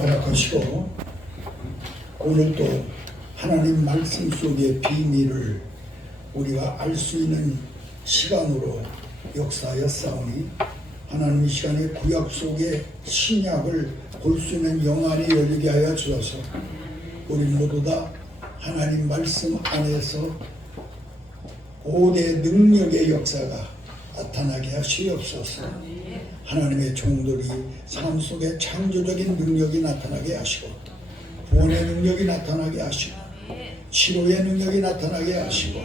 허락하시고 오늘 또 하나님 말씀 속의 비밀을 우리가 알 수 있는 시간으로 역사하였사오니 하나님 이 시간에 구약 속의 신약을 볼 수 있는 영안이 열리게 하여 주셔서 우리 모두 다 하나님 말씀 안에서 5대 능력의 역사가 나타나게 하시옵소서. 하나님의 종들이 삶 속에 창조적인 능력이 나타나게 하시고 구원의 능력이 나타나게 하시고 치료의 능력이 나타나게 하시고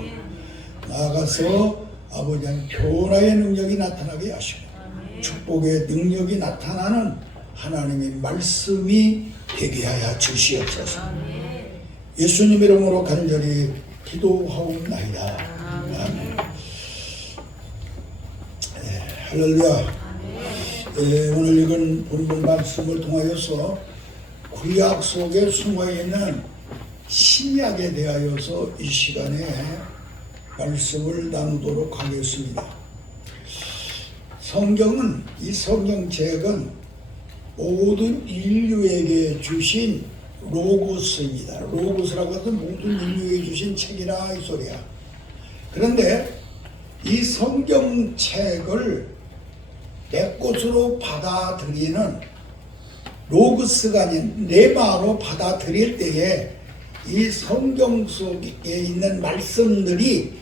나아가서 아버지 하나님 변화의 능력이 나타나게 하시고 축복의 능력이 나타나는 하나님의 말씀이 되게 하여 주시옵소서. 예수님 이름으로 간절히 기도하옵나이다. 아멘. 할렐루야. 오늘 읽은 본문 말씀을 통하여서 구약 속에 숨어있는 신약에 대하여서 이 시간에 말씀을 나누도록 하겠습니다. 성경은, 이 성경책은 모든 인류에게 주신 로고스입니다. 로고스라고 해서 모든 인류에게 주신 책이라 이 소리야. 그런데 이 성경책을 내 것으로 받아들이는 로고스가 아닌 레마로 받아들일 때에 이 성경 속에 있는 말씀들이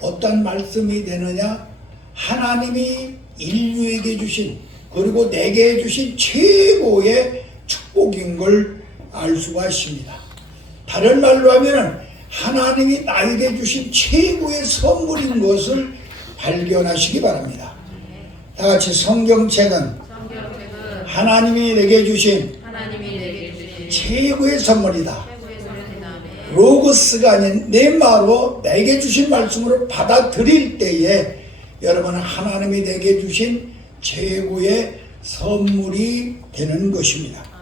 어떤 말씀이 되느냐? 하나님이 인류에게 주신 그리고 내게 주신 최고의 축복인 걸 알 수가 있습니다. 다른 말로 하면 하나님이 나에게 주신 최고의 선물인 것을 발견하시기 바랍니다. 다 같이 성경책은 하나님이 내게 주신 최고의 선물이다. 로고스가 아닌 내 말로 내게 주신 말씀으로 받아들일 때에 여러분은 하나님이 내게 주신 최고의 선물이 되는 것입니다.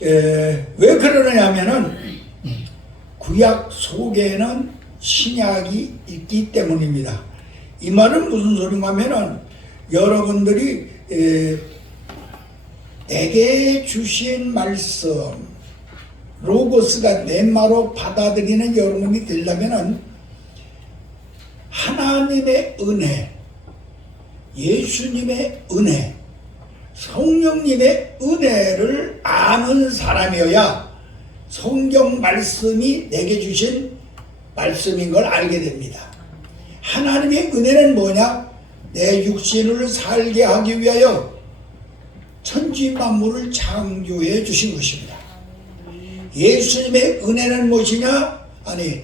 왜 그러느냐 하면은 구약 속에는 신약이 있기 때문입니다. 이 말은 무슨 소리인가 하면은 여러분들이 내게 주신 말씀 로고스가 내 말로 받아들이는 여러분이 되려면은 하나님의 은혜, 예수님의 은혜, 성령님의 은혜를 아는 사람이어야 성경 말씀이 내게 주신 말씀인 걸 알게 됩니다. 하나님의 은혜는 뭐냐? 내 육신을 살게 하기 위하여 천지 만물을 창조해 주신 것입니다. 예수님의 은혜는 무엇이냐? 아니,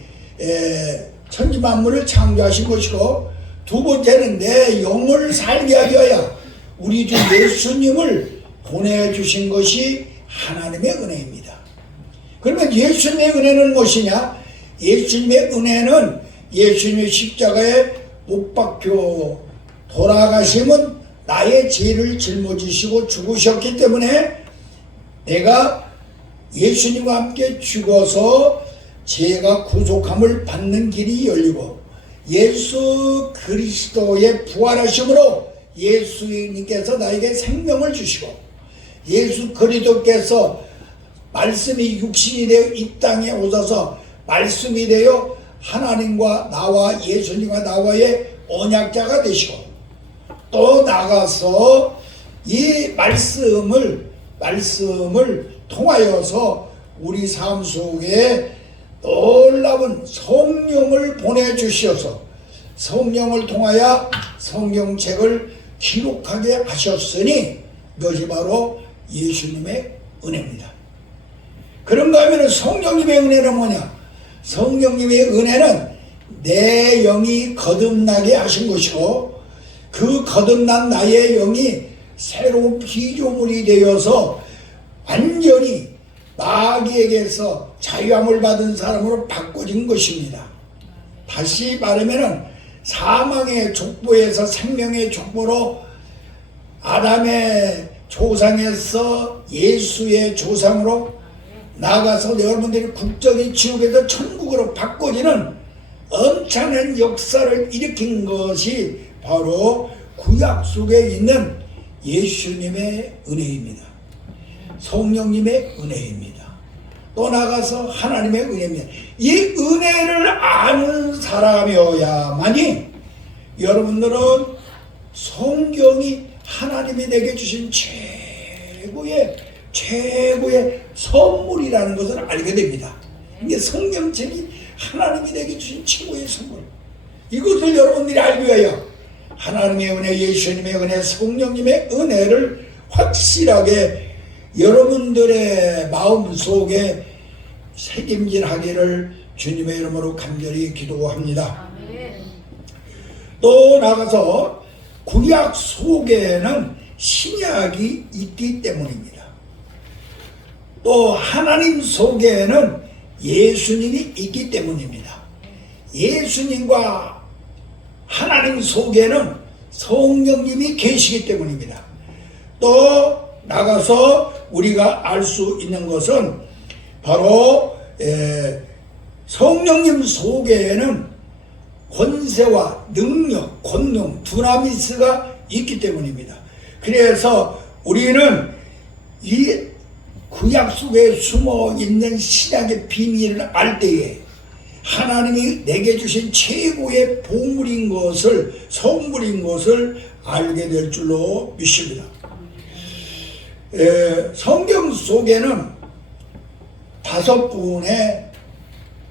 천지 만물을 창조하신 것이고, 두 번째는 내 영을 살게 하기 위하여 우리 주 예수님을 보내주신 것이 하나님의 은혜입니다. 그러면 예수님의 은혜는 무엇이냐? 예수님의 은혜는 예수님의 십자가에 못 박혀 돌아가심은 나의 죄를 짊어지시고 죽으셨기 때문에 내가 예수님과 함께 죽어서 죄가 구속함을 받는 길이 열리고 예수 그리스도의 부활하심으로 예수님께서 나에게 생명을 주시고 예수 그리스도께서 말씀이 육신이 되어 이 땅에 오셔서 말씀이 되어 하나님과 나와 예수님과 나와의 언약자가 되시고 또 나가서 이 말씀을 통하여서 우리 삶 속에 놀라운 성령을 보내주셔서 성령을 통하여 성경책을 기록하게 하셨으니 이것이 바로 예수님의 은혜입니다. 그런가 하면 성령님의 은혜는 뭐냐? 성령님의 은혜는 내 영이 거듭나게 하신 것이고 그 거듭난 나의 영이 새로운 피조물이 되어서 완전히 마귀에게서 자유함을 받은 사람으로 바꿔진 것입니다. 다시 말하면 사망의 족보에서 생명의 족보로 아담의 조상에서 예수의 조상으로 나가서 여러분들이 국적이 지옥에서 천국으로 바꿔지는 엄청난 역사를 일으킨 것이 바로 구약 속에 있는 예수님의 은혜입니다. 성령님의 은혜입니다. 또 나가서 하나님의 은혜입니다. 이 은혜를 아는 사람이어야만이 여러분들은 성경이 하나님이 내게 주신 최고의 선물이라는 것을 알게 됩니다. 이게 성경책이 하나님이 내게 주신 최고의 선물. 이것을 여러분들이 알기 위하여 하나님의 은혜, 예수님의 은혜, 성령님의 은혜를 확실하게 여러분들의 마음속에 새김질하기를 주님의 이름으로 간절히 기도합니다. 또 나가서 구약 속에는 신약이 있기 때문입니다. 또 하나님 속에는 예수님이 있기 때문입니다. 예수님과 하나님 속에는 성령님이 계시기 때문입니다. 또 나가서 우리가 알 수 있는 것은 바로 성령님 속에는 권세와 능력, 권능, 두나미스가 있기 때문입니다. 그래서 우리는 이 구약 속에 숨어 있는 신약의 비밀을 알 때에 하나님이 내게 주신 최고의 보물인 것을, 선물인 것을 알게 될 줄로 믿습니다. 성경 속에는 5분의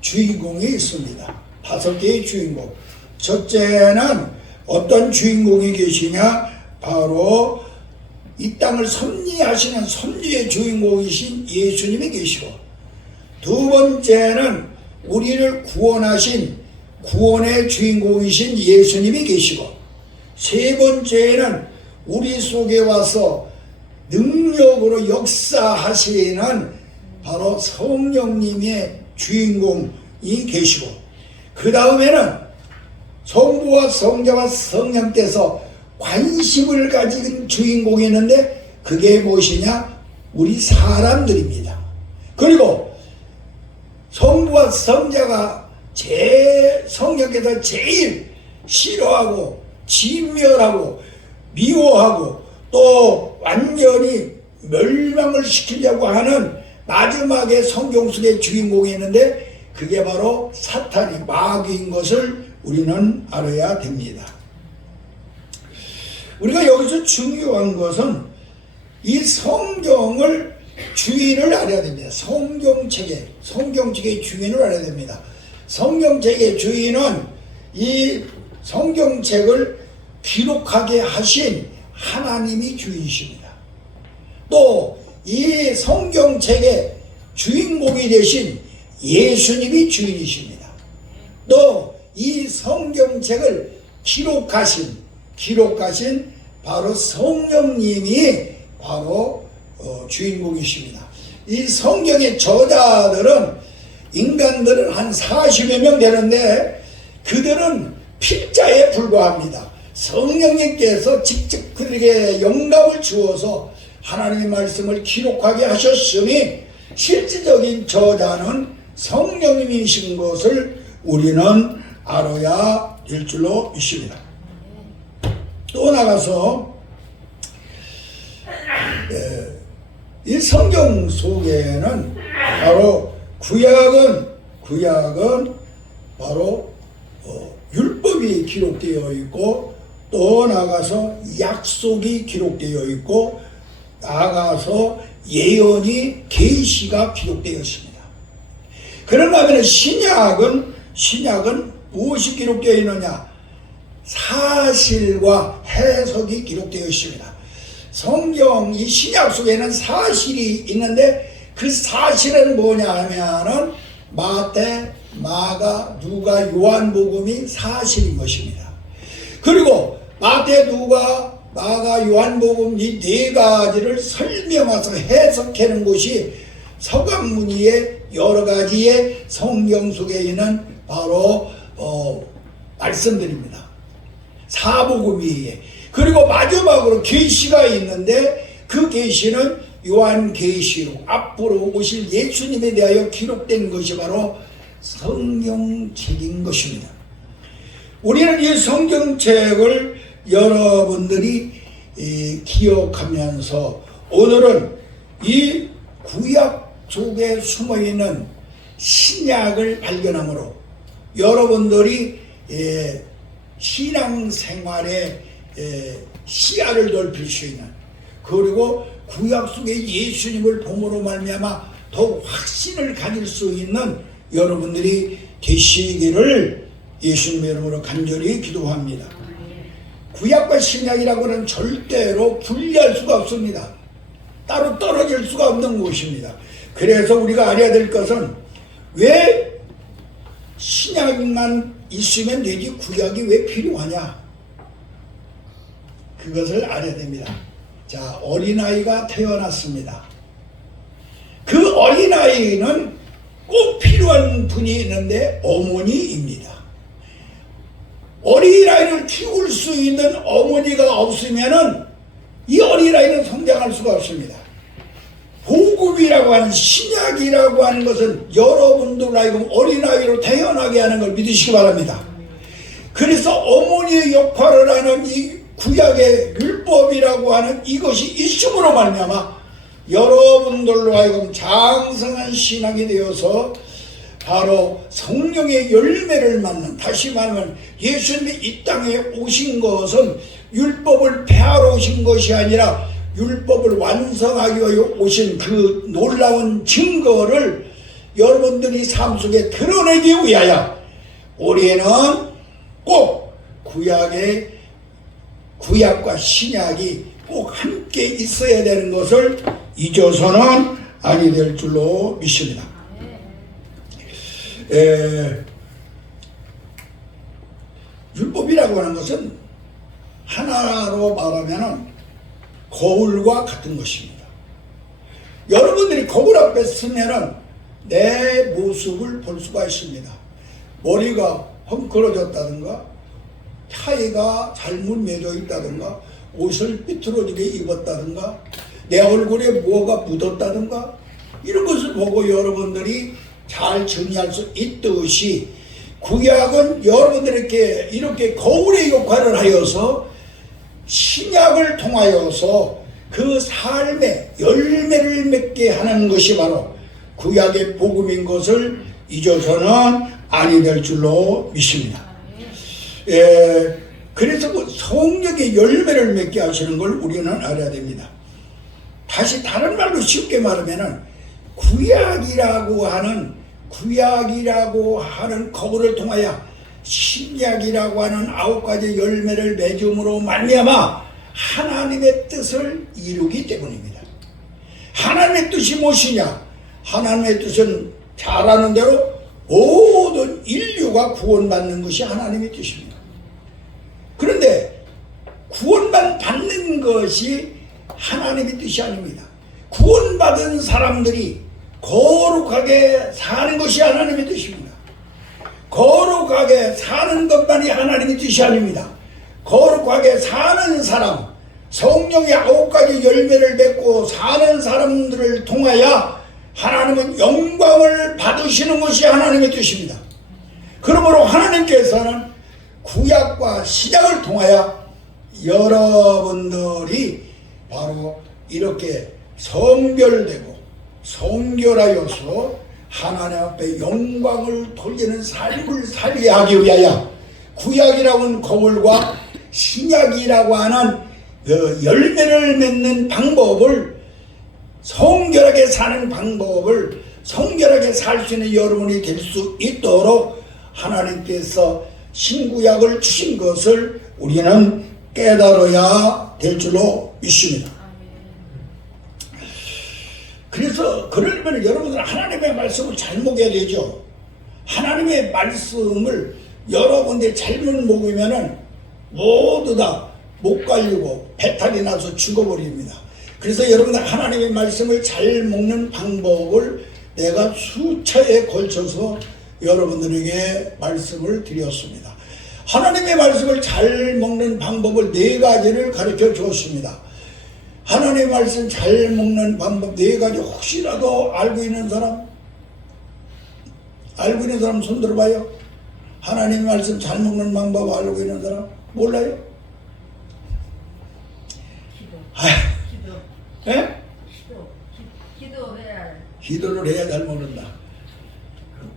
주인공이 있습니다. 5개의 주인공. 첫째는 어떤 주인공이 계시냐? 바로 이 땅을 섭리하시는 섭리의 주인공이신 예수님이 계시고, 두 번째는 우리를 구원하신 구원의 주인공이신 예수님이 계시고, 세 번째는 우리 속에 와서 능력으로 역사하시는 바로 성령님의 주인공이 계시고, 그 다음에는 성부와 성자와 성령께서 관심을 가진 주인공이 있는데 그게 무엇이냐? 우리 사람들입니다. 그리고 성부와 성자가 성령께서 제일 싫어하고 진멸하고 미워하고 또 완전히 멸망을 시키려고 하는 마지막에 성경 속의 주인공이 있는데 그게 바로 사탄이 마귀인 것을 우리는 알아야 됩니다. 우리가 여기서 중요한 것은 이 성경을 주인을 알아야 됩니다. 성경책의 주인을 알아야 됩니다. 성경책의 주인은 이 성경책을 기록하게 하신 하나님이 주인이십니다. 또 이 성경책의 주인공이 되신 예수님이 주인이십니다. 또 이 성경책을 기록하신 바로 성령님이 바로 주인공이십니다. 이 성경의 저자들은 인간들은 한 40여 명 되는데 그들은 필자에 불과합니다. 성령님께서 직접 그들에게 영감을 주어서 하나님의 말씀을 기록하게 하셨으니 실질적인 저자는 성령님이신 것을 우리는 알아야 될 줄로 믿습니다. 또 나가서 이 성경 속에는 바로 구약은 바로 율법이 기록되어 있고, 또 나가서 약속이 기록되어 있고, 나가서 예언이 계시가 기록되어 있습니다. 그런가 하면 신약은 무엇이 기록되어 있느냐? 사실과 해석이 기록되어 있습니다. 성경 이 신약 속에는 사실이 있는데 그 사실은 뭐냐 하면은 마태, 마가, 누가, 요한복음이 사실인 것입니다. 그리고 마태, 누가, 마가, 요한복음 이 4가지를 설명해서 해석하는 것이 서강문의의 여러 가지의 성경 속에 있는 바로 말씀들입니다. 사복음이. 그리고 마지막으로 계시가 있는데 그 계시는 요한계시록, 앞으로 오실 예수님에 대하여 기록된 것이 바로 성경책인 것입니다. 우리는 이 성경책을 여러분들이 기억하면서 오늘은 이 구약 속에 숨어있는 신약을 발견함으로 여러분들이 신앙생활에 시야를 넓힐 수 있는, 그리고 구약 속에 예수님을 봄으로 말미암아 더욱 확신을 가질 수 있는 여러분들이 되시기를 예수님의 이름으로 간절히 기도합니다. 구약과 신약이라고는 절대로 분리할 수가 없습니다. 따로 떨어질 수가 없는 것입니다. 그래서 우리가 알아야 될 것은 왜 신약만 있으면 되지 구약이 왜 필요하냐, 그것을 알아야 됩니다. 자, 어린아이가 태어났습니다. 그 어린아이는 꼭 필요한 분이 있는데 어머니입니다. 어린아이를 키울 수 있는 어머니가 없으면은 이 어린아이는 성장할 수가 없습니다. 복음이라고 하는, 신약이라고 하는 것은 여러분들 하여금 어린아이로 태어나게 하는 걸 믿으시기 바랍니다. 그래서 어머니의 역할을 하는 이 구약의 율법이라고 하는 이것이 있음으로 말미암아 여러분들로 하여금 장성한 신앙이 되어서 바로 성령의 열매를 맞는, 다시 말하면 예수님이 이 땅에 오신 것은 율법을 폐하러 오신 것이 아니라 율법을 완성하기 위하여 오신 그 놀라운 증거를 여러분들이 삶 속에 드러내기 위하여 우리는 꼭 구약과 신약이 꼭 함께 있어야 되는 것을 잊어서는 아니 될 줄로 믿습니다. 율법이라고 하는 것은 하나로 말하면 거울과 같은 것입니다. 여러분들이 거울 앞에 서면 내 모습을 볼 수가 있습니다. 머리가 헝클어졌다든가, 타이가 잘못 매져 있다든가, 옷을 삐뚤어지게 입었다든가, 내 얼굴에 뭐가 묻었다든가, 이런 것을 보고 여러분들이 잘 정리할 수 있듯이 구약은 여러분들에게 이렇게 거울의 역할을 하여서 신약을 통하여서 그 삶의 열매를 맺게 하는 것이 바로 구약의 복음인 것을 잊어서는 아니 될 줄로 믿습니다. 그래서 그 성령의 열매를 맺게 하시는 걸 우리는 알아야 됩니다. 다시 다른 말로 쉽게 말하면은 구약이라고 하는 거울을 통하여 신약이라고 하는 9가지 열매를 맺음으로 말미암아 하나님의 뜻을 이루기 때문입니다. 하나님의 뜻이 무엇이냐? 하나님의 뜻은 잘 아는 대로 모든 인류가 구원받는 것이 하나님의 뜻입니다. 그런데 구원받는 것이 하나님의 뜻이 아닙니다. 구원받은 사람들이 거룩하게 사는 것이 하나님의 뜻입니다. 거룩하게 사는 것만이 하나님의 뜻이 아닙니다. 거룩하게 사는 사람, 성령의 9가지 열매를 맺고 사는 사람들을 통하여 하나님은 영광을 받으시는 것이 하나님의 뜻입니다. 그러므로 하나님께서는 구약과 신약을 통하여 여러분들이 바로 이렇게 성별되고 성결하여서 하나님 앞에 영광을 돌리는 삶을 살게 하기 위하여 구약이라고 하는 거울과 신약이라고 하는 그 열매를 맺는 방법을, 성결하게 사는 방법을, 성결하게 살 수 있는 여러분이 될 수 있도록 하나님께서 신구약을 주신 것을 우리는 깨달아야 될 줄로 믿습니다. 그래서 그러려면 여러분들은 하나님의 말씀을 잘 먹여야 되죠. 하나님의 말씀을 여러분들이 잘못 먹으면 모두 다 못 갈리고 배탈이 나서 죽어버립니다. 그래서 여러분들 하나님의 말씀을 잘 먹는 방법을 내가 수차에 걸쳐서 여러분들에게 말씀을 드렸습니다. 하나님의 말씀을 잘 먹는 방법을 4가지를 가르쳐 주었습니다. 하나님의 말씀 잘 먹는 방법 4가지 혹시라도 알고 있는 사람 손 들어봐요. 하나님의 말씀 잘 먹는 방법 알고 있는 사람 몰라요? 기도. 예? 기도를 해야 잘 먹는다.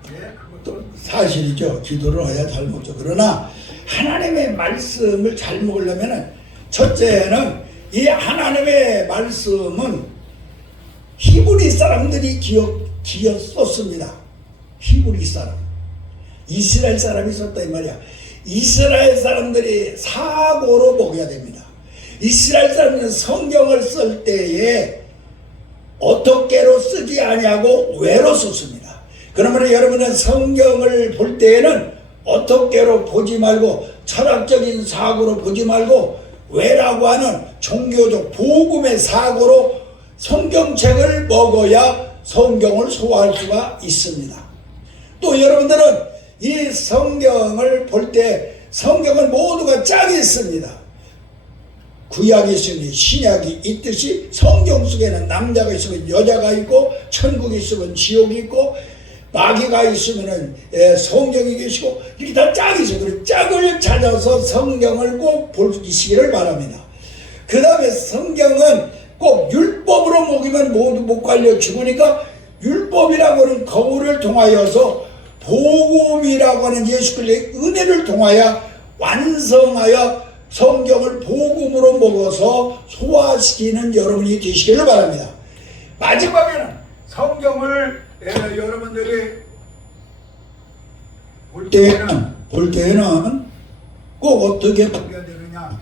그것도 사실이죠. 기도를 해야 잘 먹죠. 그러나 하나님의 말씀을 잘 먹으려면 첫째는 이 하나님의 말씀은 히브리 사람들이 기어 썼습니다. 히브리 사람, 이스라엘 사람이 썼다 이 말이야. 이스라엘 사람들이 사고로 먹어야 됩니다. 이스라엘 사람들은 성경을 쓸 때에 어떻게로 쓰지 아니하고 왜로 썼습니다. 그러면 여러분은 성경을 볼 때에는 어떻게로 보지 말고 철학적인 사고로 보지 말고 왜라고 하는 종교적 복음의 사고로 성경책을 먹어야 성경을 소화할 수가 있습니다. 또 여러분들은 이 성경을 볼 때 성경은 모두가 짝이 있습니다. 구약이 있으니 신약이 있듯이 성경 속에는 남자가 있으면 여자가 있고 천국이 있으면 지옥이 있고 마귀가 있으면 성령이 계시고 이렇게 다 짝이 있어요. 그래서 짝을 찾아서 성경을 꼭 보시기를 바랍니다. 그 다음에 성경은 꼭 율법으로 먹이면 모두 못 갈려 죽으니까 율법이라고 하는 거울을 통하여서 복음이라고 하는 예수 그리스도의 은혜를 통하여 완성하여 성경을 복음으로 먹어서 소화시키는 여러분이 되시기를 바랍니다. 마지막에는 성경을 여러분들이 볼 때에는 꼭 어떻게 보게 되느냐,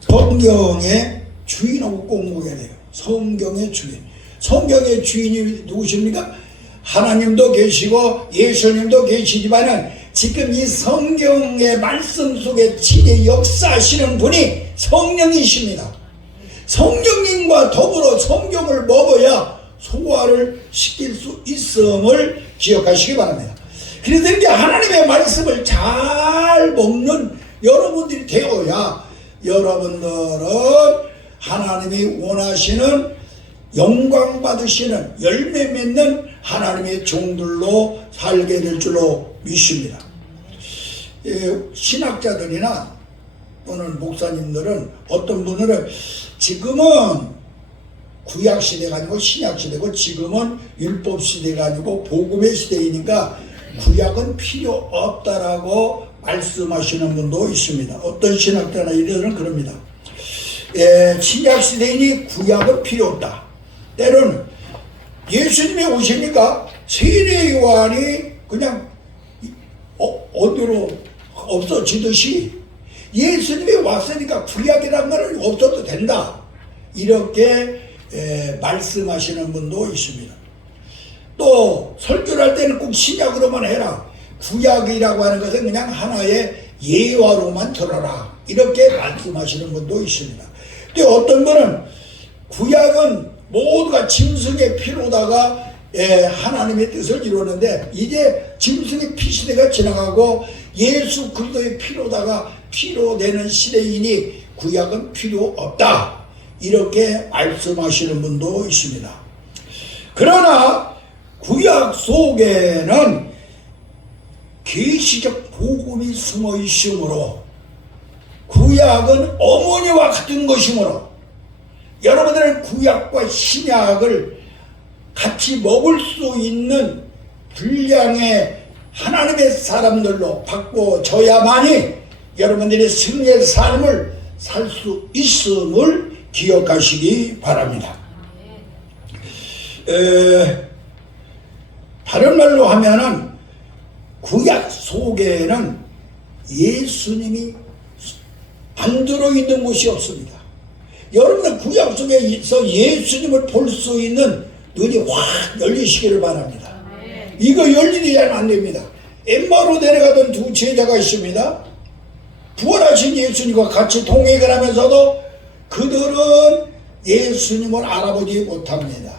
성경의 주인하고 꼭 먹어야 돼요. 성경의 주인. 성경의 주인이 누구십니까? 하나님도 계시고 예수님도 계시지만은 지금 이 성경의 말씀 속에 진히 역사하시는 분이 성령이십니다. 성령님과 더불어 성경을 먹어야 소화를 시킬 수 있음을 기억하시기 바랍니다. 그래서 이렇게 하나님의 말씀을 잘 먹는 여러분들이 되어야 여러분들은 하나님이 원하시는 영광 받으시는 열매 맺는 하나님의 종들로 살게 될 줄로 믿습니다. 신학자들이나 또는 목사님들은 어떤 분들은 지금은 구약 시대가 아니고 신약 시대고 지금은 율법 시대가 아니고 복음의 시대이니까 구약은 필요 없다라고 말씀하시는 분도 있습니다. 어떤 신학자나 이들은 그럽니다. 신약 시대이니 구약은 필요 없다. 때로는 예수님이 오시니까 세례 요한이 그냥 어디로 없어지듯이 예수님이 왔으니까 구약이란 말은 없어도 된다. 이렇게 말씀하시는 분도 있습니다. 또 설교를 할 때는 꼭 신약으로만 해라. 구약이라고 하는 것은 그냥 하나의 예화로만 들어라. 이렇게 말씀하시는 분도 있습니다. 또 어떤 분은 구약은 모두가 짐승의 피로다가 하나님의 뜻을 이루었는데 이제 짐승의 피 시대가 지나가고 예수 그리스도의 피로다가 피로 되는 시대이니 구약은 필요 없다. 이렇게 말씀하시는 분도 있습니다. 그러나 구약 속에는 계시적 복음이 숨어 있으므로 구약은 어머니와 같은 것이므로 여러분들은 구약과 신약을 같이 먹을 수 있는 분량의 하나님의 사람들로 바꿔줘야만이 여러분들의 승리의 삶을 살 수 있음을 기억하시기 바랍니다. 다른 말로 하면은 구약 속에는 예수님이 안 들어있는 곳이 없습니다. 여러분은 구약 속에서 예수님을 볼 수 있는 눈이 확 열리시기를 바랍니다. 이거 열리지 안 됩니다. 엠마오로 내려가던 두 제자가 있습니다. 부활하신 예수님과 같이 동행을 하면서도 그들은 예수님을 알아보지 못합니다.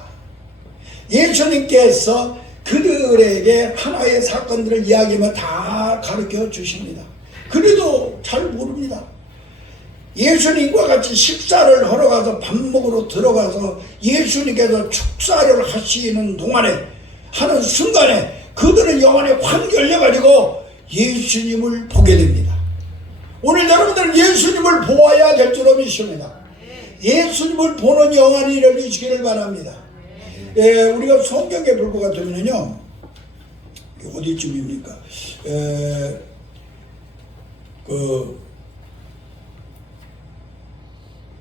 예수님께서 그들에게 하나의 사건들을 이야기하면 다 가르쳐 주십니다. 그래도 잘 모릅니다. 예수님과 같이 식사를 하러 가서 밥 먹으러 들어가서 예수님께서 축사를 하시는 동안에 하는 순간에 그들의 영안이 확 열려가지고 예수님을 보게 됩니다. 오늘 여러분들은 예수님을 보아야 될 줄로 믿습니다. 예수님을 보는 영안이 열리시기를 바랍니다. 우리가 성경에 볼 것 같으면요, 어디쯤입니까?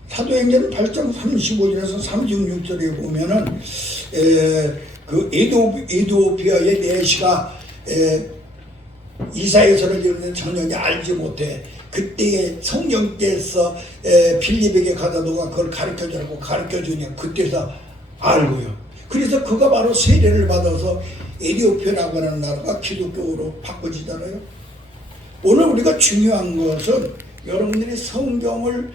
사도행전 8장 35절에서 36절에 보면은 그 에디오피아의 내시가 이사야서를 읽는 청년이 알지 못해 그때에 성령께서 빌립에게 가다 너가 그걸 가르쳐주라고 가르쳐주냐 그때서 알고요. 그래서 그가 바로 세례를 받아서 에디오피아라고 하는 나라가 기독교로 바꿔지잖아요. 오늘 우리가 중요한 것은 여러분들이 성경을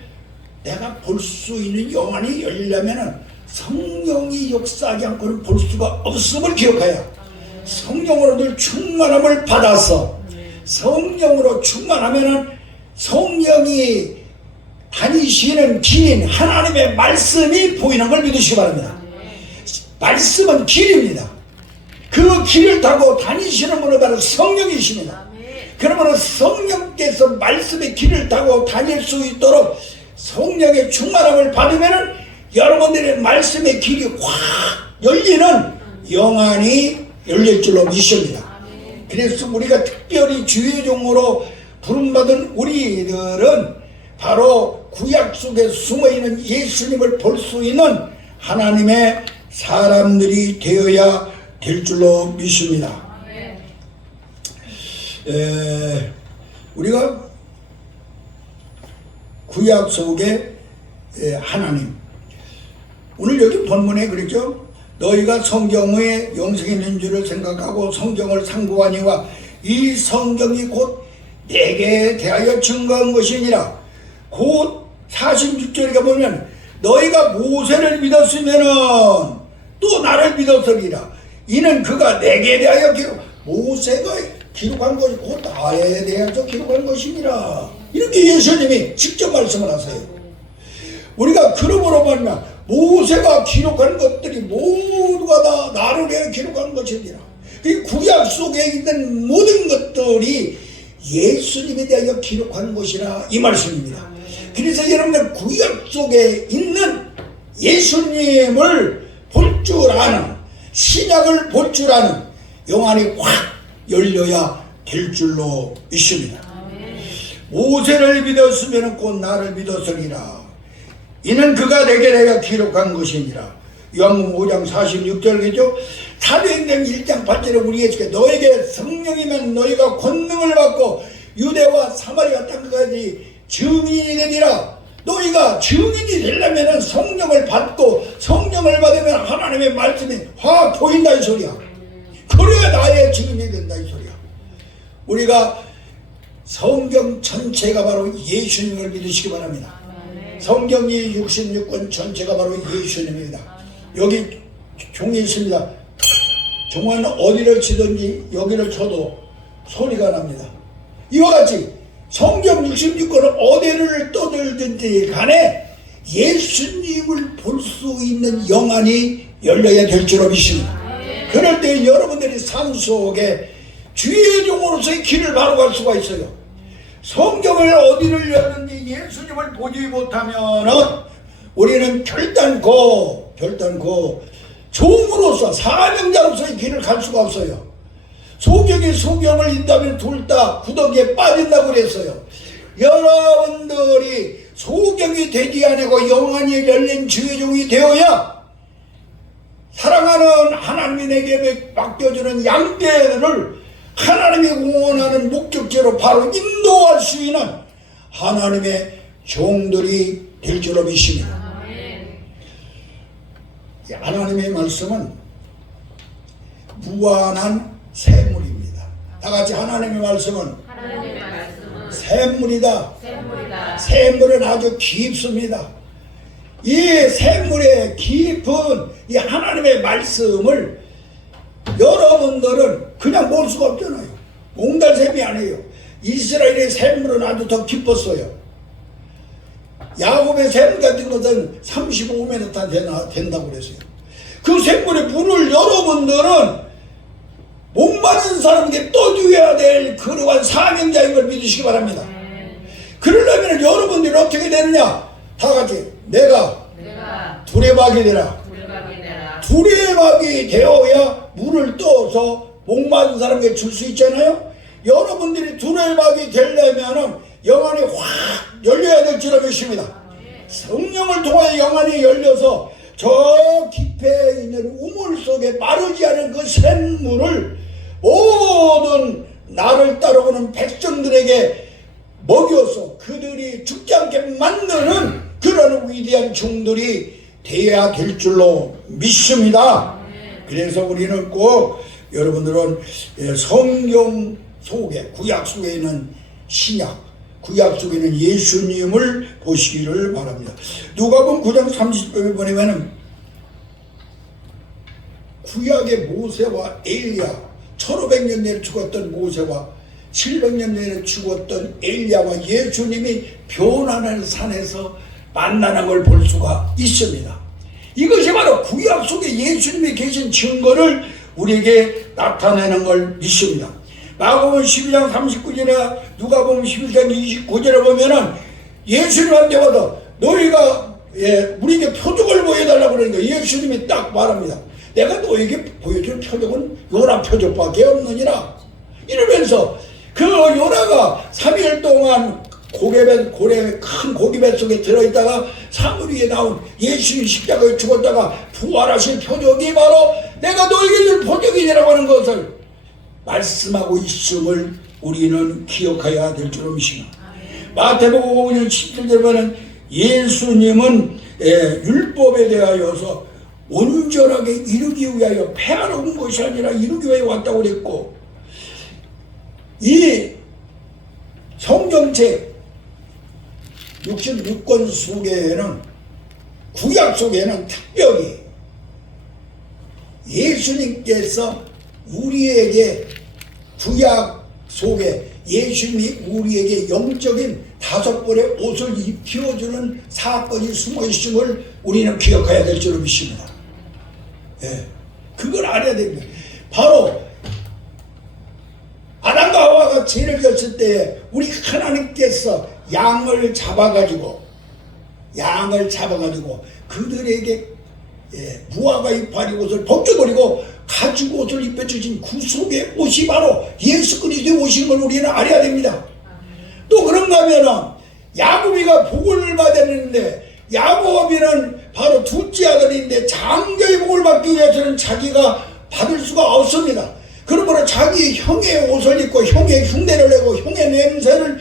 내가 볼 수 있는 영안이 열리려면 성령이 역사하지 않고는 볼 수가 없음을 기억해야 성령으로 늘 충만함을 받아서 성령으로 충만하면은 성령이 다니시는 길인 하나님의 말씀이 보이는 걸 믿으시기 바랍니다. 말씀은 길입니다. 그 길을 타고 다니시는 분은 바로 성령이십니다. 그러면 성령께서 말씀의 길을 타고 다닐 수 있도록 성령의 충만함을 받으면 여러분들의 말씀의 길이 확 열리는 영안이 열릴 줄로 믿습니다. 그래서 우리가 특별히 주의 종으로 부름받은 우리들은 바로 구약 속에 숨어있는 예수님을 볼 수 있는 하나님의 사람들이 되어야 될 줄로 믿습니다. 우리가 구약 속에 하나님, 오늘 여기 본문에 그랬죠. 너희가 성경에 영생이 있는 줄을 생각하고 성경을 상고하니와 이 성경이 곧 내게 대하여 증거한 것이니라. 곧 46절에 보면 너희가 모세를 믿었으면은 또 나를 믿었으리라. 이는 그가 내게 대하여 모세가 기록한 것이 곧 나에 대해서 기록한 것이니라. 이렇게 예수님이 직접 말씀을 하세요. 우리가 그러므로 말이야 모세가 기록한 것들이 모두가 다 나를 위해 기록한 것이니라. 이 구약 속에 있는 모든 것들이 예수님에 대하여 기록한 것이라 이 말씀입니다. 그래서 여러분들 구약 속에 있는 예수님을 볼 줄 아는 신약을 볼 줄 아는 영안이 확 열려야 될 줄로 믿습니다. 모세를 믿었으면 곧 나를 믿었으리라. 이는 그가 내게 대하여 기록한 것이니라. 요한복음 5장 46절이죠. 사도행전 1장 8절에 우리 예수께 너에게 성령이면 너희가 권능을 받고 유대와 사마리아 땅까지 증인이 되리라. 너희가 증인이 되려면 성령을 받고 성령을 받으면 하나님의 말씀이 확 보인다 이 소리야. 그래야 나의 증인이 된다 이 소리야. 우리가 성경 전체가 바로 예수님을 믿으시기 바랍니다. 성경이 66권 전체가 바로 예수님입니다. 여기 종이 있습니다. 종은 어디를 치든지 여기를 쳐도 소리가 납니다. 이와 같이 성경 66권을 어디를 떠들든지 간에 예수님을 볼 수 있는 영안이 열려야 될 줄로 믿습니다. 그럴 때 여러분들이 삶 속에 주의 종으로서의 길을 바로 갈 수가 있어요. 성경을 어디를 열든지 예수님을 보지 못하면은 우리는 결단코 종으로서 사명자로서의 길을 갈 수가 없어요. 소경이 소경을 인다면 둘 다 구덩이에 빠진다고 그랬어요. 여러분들이 소경이 되지 않고 영안이 열린 주의 종이 되어야 사랑하는 하나님이 내게 맡겨주는 양떼를 하나님이 원하는 목적지로 바로 인도할 수 있는 하나님의 종들이 될 줄로 믿습니다. 하나님의 말씀은 무한한 샘물입니다. 다 같이 하나님의 말씀은 샘물이다. 샘물은 아주 깊습니다. 이 샘물의 깊은 이 하나님의 말씀을 여러분들은 그냥 볼 수가 없잖아요. 옹달샘이 아니에요. 이스라엘의 샘물은 아주 더 깊었어요. 야곱의 샘 같은 것은 35m 된다고 그랬어요. 그 샘물의 물을 여러분들은 목마른 사람에게 떠줘야 될 그러한 사명자인 걸 믿으시기 바랍니다. 그러려면 여러분들이 어떻게 되느냐? 다 같이 내가 두레박이 되라. 두레박이 되어야 물을 떠서 목마른 사람에게 줄 수 있잖아요. 여러분들이 두레박이 되려면은 영안이 확 열려야 될 줄로 믿습니다. 성령을 통하여 영안이 열려서 저 깊에 있는 우물 속에 마르지 않은 그 샘물을 모든 나를 따르고는 백성들에게 먹여서 그들이 죽지 않게 만드는 그런 위대한 종들이 되어야 될 줄로 믿습니다. 그래서 우리는 꼭 여러분들은 성경 속에, 구약 속에 있는 신약, 구약 속에 있는 예수님을 보시기를 바랍니다. 누가복음 9장 30절에 보내면은 구약의 모세와 엘리야, 1500년 전에 죽었던 모세와 700년 전에 죽었던 엘리야와 예수님이 변화하는 산에서 만나는 걸 볼 수가 있습니다. 이것이 바로 구약 속에 예수님이 계신 증거를 우리에게 나타내는 걸 믿습니다. 마가복음 12장 39절이나 누가복음 11장 29절에 보면은 예수님한테 와서 너희가 우리에게 표적을 보여달라고 그러니까 예수님이 딱 말합니다. 내가 너에게 보여줄 표적은 요나 표적밖에 없느니라. 이러면서 그 요나가 3일 동안 큰 고기뱃 속에 들어있다가 사물 위에 나온 예수님 십자가에 죽었다가 부활하신 표적이 바로 내가 너에게 줄 표적이라고 하는 것을 말씀하고 있음을 우리는 기억해야 될 줄로 믿습니다. 마태복음 5장 17절에 보면 예수님은 율법에 대하여서 온전하게 이루기 위하여 폐하러 온 것이 아니라 이루기 위하여 왔다고 그랬고, 이 성경책 66권 속에는, 구약 속에는 특별히 예수님께서 우리에게, 구약 속에 예수님이 우리에게 영적인 5벌의 옷을 입혀주는 사건이 숨어 있음을 우리는 기억해야 될 줄로 믿습니다. 그걸 알아야 됩니다. 바로 아담과 하와가 죄를 졌을 때 우리 하나님께서 양을 잡아가지고 그들에게 무화과 이파리 옷을 벗겨버리고 가죽 옷을 입혀주신 구속의 옷이 바로 예수 그리스도의 옷인 걸 우리는 알아야 됩니다. 또 그런가 하면은 야곱이가 복을 받았는데, 야곱이는 바로 둘째 아들인데 장자의 복을 받기 위해서는 자기가 받을 수가 없습니다. 그러므로 자기 형의 옷을 입고 형의 흉내를 내고 형의 냄새를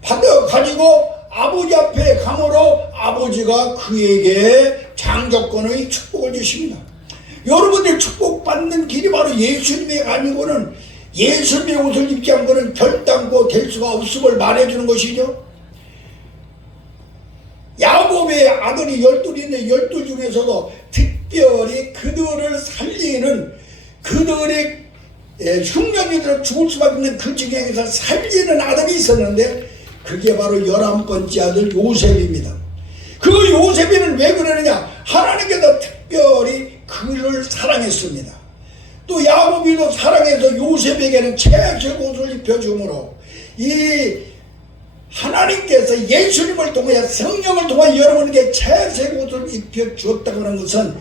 받아가지고 아버지 앞에 감으로 아버지가 그에게 장자권의 축복을 주십니다. 여러분들 축복받는 길이 바로 예수님이 아니고는, 예수님의 옷을 입지 않고는 결단코 될 수가 없음을 말해주는 것이죠. 야곱의 아들이 12인데 12 중에서도 특별히 그들을 살리는, 그들의 흉년이들을 죽을 수밖에 없는 그 중에서 살리는 아들이 있었는데 그게 바로 11번째 아들 요셉입니다. 그 요셉이는 왜 그러느냐? 하나님께서 특별히 그를 사랑했습니다. 또 야곱이도 사랑해서 요셉에게는 최고의 옷을 입혀주므로, 이 하나님께서 예수님을 통해 성령을 통해 여러분에게 최고의 옷을 입혀주었다고 하는 것은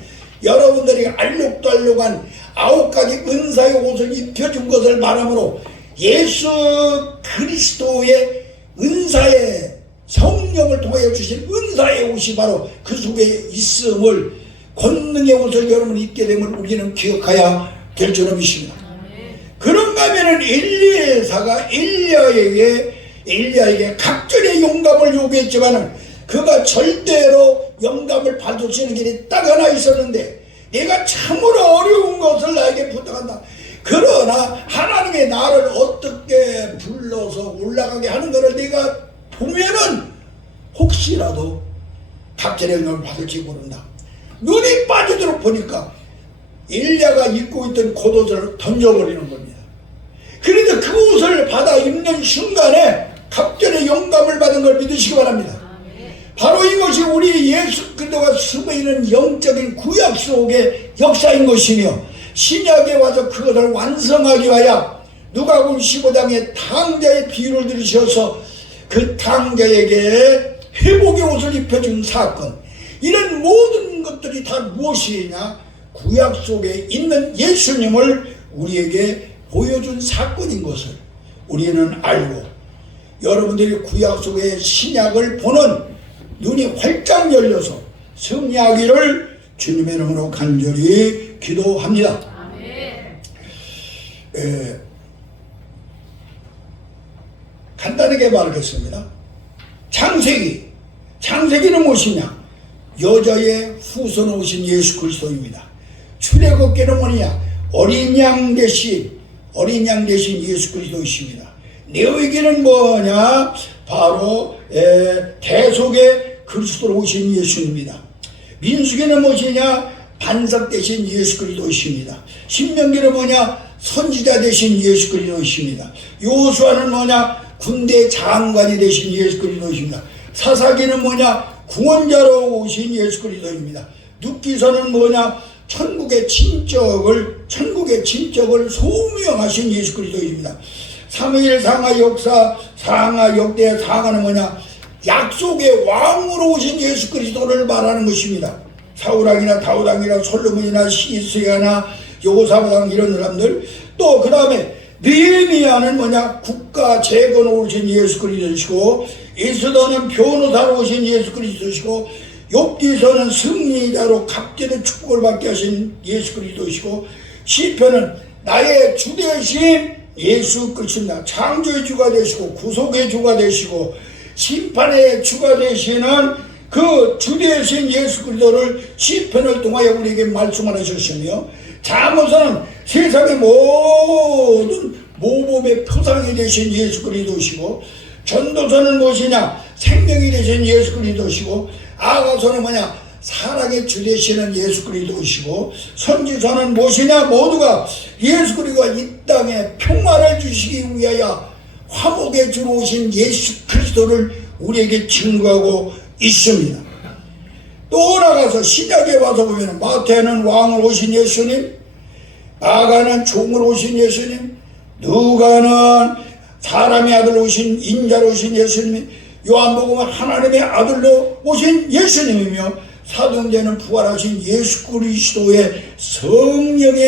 여러분들이 알록달록한 9가지 은사의 옷을 입혀준 것을 말하므로 예수 그리스도의 은사의, 성령을 통하여 주신 은사의 옷이 바로 그 속에 있음을, 권능의 옷을 여러분이 입게 되면 우리는 기억해야 될 줄로 믿습니다. 그런가 하면은 엘리야가 엘리야에게 각별의 영감을 요구했지만은 그가 절대로 영감을 받을 수 있는 길이 딱 하나 있었는데, 내가 참으로 어려운 것을 나에게 부탁한다. 그러나 하나님의 나를 어떻게 불러서 올라가게 하는 것을 내가 보면은 혹시라도 각별의 영감을 받을지 모른다. 눈이 빠지도록 보니까 엘리야가 입고 있던 겉옷을 던져버리는 겁니다. 그런데 그 옷을 받아 입는 순간에 각별의 영감을 받은 걸 믿으시기 바랍니다. 바로 이것이 우리 예수 그리스도가 숨어 있는 영적인 구약 속의 역사인 것이며, 신약에 와서 그것을 완성하기 위하여 누가복음 15장에 탕자의 비유를 들으셔서 그 탕자에게 회복의 옷을 입혀준 사건, 이런 모든 것들이 다 무엇이냐? 구약 속에 있는 예수님을 우리에게 보여준 사건인 것을 우리는 알고, 여러분들이 구약 속의 신약을 보는 눈이 활짝 열려서 승리하기를 주님의 이름으로 간절히 기도합니다. 간단하게 말하겠습니다. 창세기는 무엇이냐? 여자의 후손으로 오신 예수 그리스도입니다. 출애굽기는 뭐냐? 어린 양 대신 예수 그리스도이십니다. 레위기는 뭐냐? 바로 대속의 그리스도로 오신 예수입니다. 민수기는 무엇이냐? 반석 대신 예수 그리스도이십니다. 신명기는 뭐냐? 선지자 대신 예수 그리스도이십니다. 요수아는 뭐냐? 군대 장관이 되신 예수 그리스도이십니다. 사사기는 뭐냐? 구원자로 오신 예수 그리스도입니다. 눕기서는 뭐냐? 천국의 친적을 소명하신 예수 그리스도입니다. 삼위일 상하 역사 상하 역대 상하는 뭐냐? 약속의 왕으로 오신 예수 그리스도를 말하는 것입니다. 사울왕이나 다윗왕이나 솔로몬이나 시스야나 여호사밧왕 이런 사람들, 또 그 다음에 느헤미야는 뭐냐? 국가 재건으로 오신 예수 그리스도시고, 에스더는 변호사로 오신 예수 그리스도시고, 욥기서는 승리자로 갑절의 축복을 받게 하신 예수 그리스도시고, 시편은 나의 주 되신 예수 그리스도입니다. 창조의 주가 되시고 구속의 주가 되시고 심판의 주가 되시는 그 주 되신 예수 그리스도를 시편을 통하여 우리에게 말씀하셨으며, 잠언서는 세상의 모든 모범의 표상이 되신 예수 그리스도시고, 전도서는 무엇이냐? 생명이 되신 예수 그리스도시고, 아가서는 뭐냐? 사랑의 주 되시는 예수 그리스도시고, 선지서는 무엇이냐? 모두가 예수 그리스도가 이 땅에 평화를 주시기 위하여 화목의 주로 오신 예수 그리스도를 우리에게 증거하고 있습니다. 또 나가서 신약에 와서 보면 마태는 왕으로 오신 예수님, 마가는 종으로 오신 예수님, 누가는 사람의 아들로 오신 인자로 오신 예수님, 요한복음은 하나님의 아들로 오신 예수님이며, 사도행전은 부활하신 예수 그리스도의 성령으로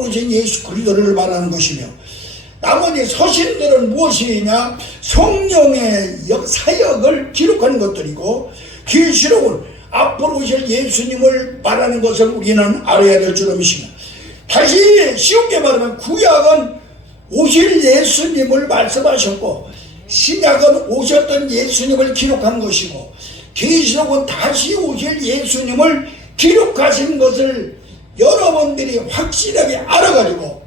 오신 예수 그리스도를 말하는 것이며, 나머지 서신들은 무엇이냐? 성령의 사역을 기록하는 것들이고, 계시록은 앞으로 오실 예수님을 말하는 것을 우리는 알아야 될 줄임입니다. 다시 쉽게 말하면 구약은 오실 예수님을 말씀하셨고, 신약은 오셨던 예수님을 기록한 것이고, 계시록은 다시 오실 예수님을 기록하신 것을 여러분들이 확실하게 알아가지고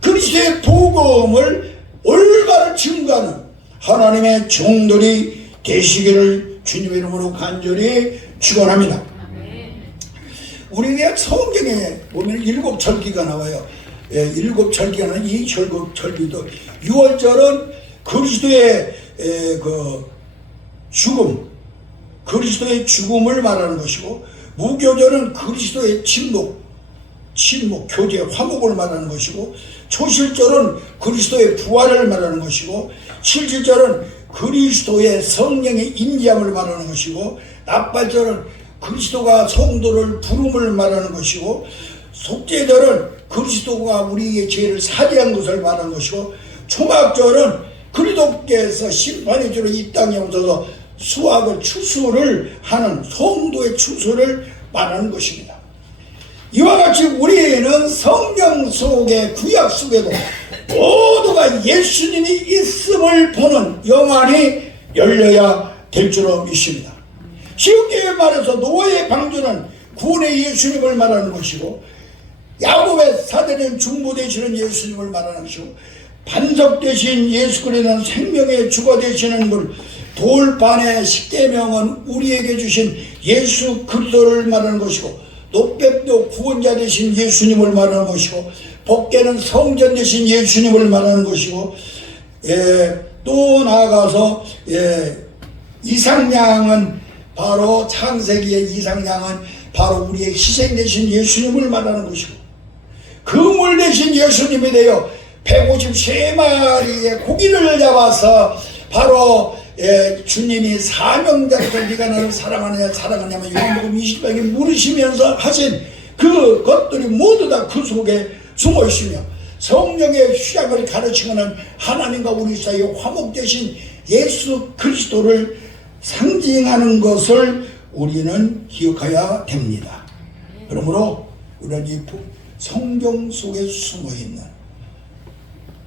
그리스도의 복음을 올바로 증거하는 하나님의 종들이 되시기를 주님의 이름으로 간절히 축원합니다. 우리에게 성경에 보면 7절기가 나와요. 7절기는 이 7절기도 6월절은 그리스도의 그 죽음, 그리스도의 죽음을 말하는 것이고, 무교절은 그리스도의 침묵, 교제, 화목을 말하는 것이고, 초실절은 그리스도의 부활을 말하는 것이고, 칠칠절은 그리스도의 성령의 임재함을 말하는 것이고, 납발절은 그리스도가 성도를 부름을 말하는 것이고, 속죄절은 그리스도가 우리의 죄를 사죄한 것을 말하는 것이고, 초막절은 그리스도께서 심판의 주로 이 땅에 오셔서 수학을 추수를 하는 성도의 추수를 말하는 것입니다. 이와 같이 우리는 성경 속에, 구약 속에도 모두가 예수님이 있음을 보는 영안이 열려야 될 줄로 믿습니다. 쉽게 말해서 노아의 방주는 구원의 예수님을 말하는 것이고, 야곱의 사대는 중보 되시는 예수님을 말하는 것이고, 반석 대신 예수 그리스도는 생명의 주가 되시는 분, 돌판의 십계명은 우리에게 주신 예수 그리스도를 말하는 것이고, 높뱀도 구원자 되신 예수님을 말하는 것이고, 법궤는 성전 되신 예수님을 말하는 것이고, 또 나아가서 이상양은 바로 창세기의 이상양은 바로 우리의 희생 되신 예수님을 말하는 것이고, 그물 대신 예수님이 되어 153마리의 고기를 잡아서 바로 주님이 사명자로서 네가 나를 사랑하느냐 사랑하냐면 요한복음 20장에 물으시면서 하신 그것들이 모두 다 그 속에 숨어 있으며 성령의 휘약을 가르치는 하나님과 우리 사이에 화목되신 예수 그리스도를 상징하는 것을 우리는 기억해야 됩니다. 그러므로 우리는 이 성경 속에 숨어있는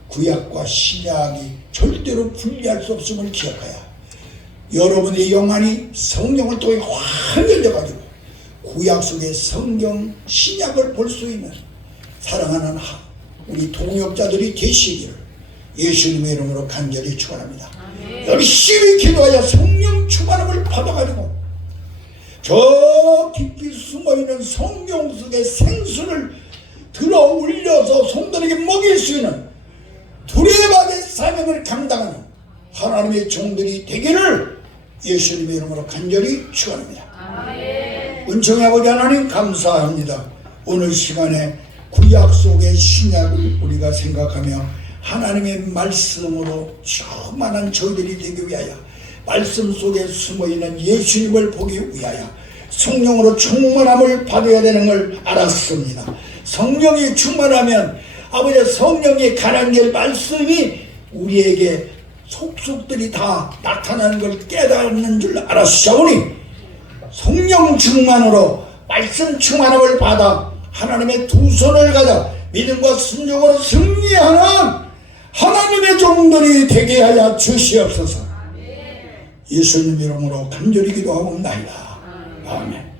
구약과 신약이 절대로 분리할 수 없음을 기억해야 여러분의 영안이 성령을 통해 환해져가지고 구약 속의 성경 신약을 볼 수 있는 사랑하는 우리 동역자들이 되시기를 예수님의 이름으로 간절히 축원합니다. 열심히 기도하여 성령 충만함을 받아가지고 저 깊이 숨어있는 성경 속의 생수를 들어 올려서 성도에게 먹일 수 있는 두레박의 사명을 감당하는 하나님의 종들이 되기를 예수님의 이름으로 간절히 축원합니다. 은총의 아버지 하나님 감사합니다. 오늘 시간에 구약 속의 신약을 우리가 생각하며 하나님의 말씀으로 충만한 저희들이 되기 위하여 말씀 속에 숨어있는 예수님을 보기 위하여 성령으로 충만함을 받아야 되는 걸 알았습니다. 성령이 충만하면 아버지 성령의 가난 길 말씀이 우리에게 속속들이 다 나타나는 걸 깨닫는 줄 알았사오니 성령 충만으로 말씀 충만함을 받아 하나님의 두 손을 가져 믿음과 순종으로 승리하는 하나님의 종들이 되게 하여 주시옵소서. 예수님 이름으로 간절히 기도하옵나이다. 아멘.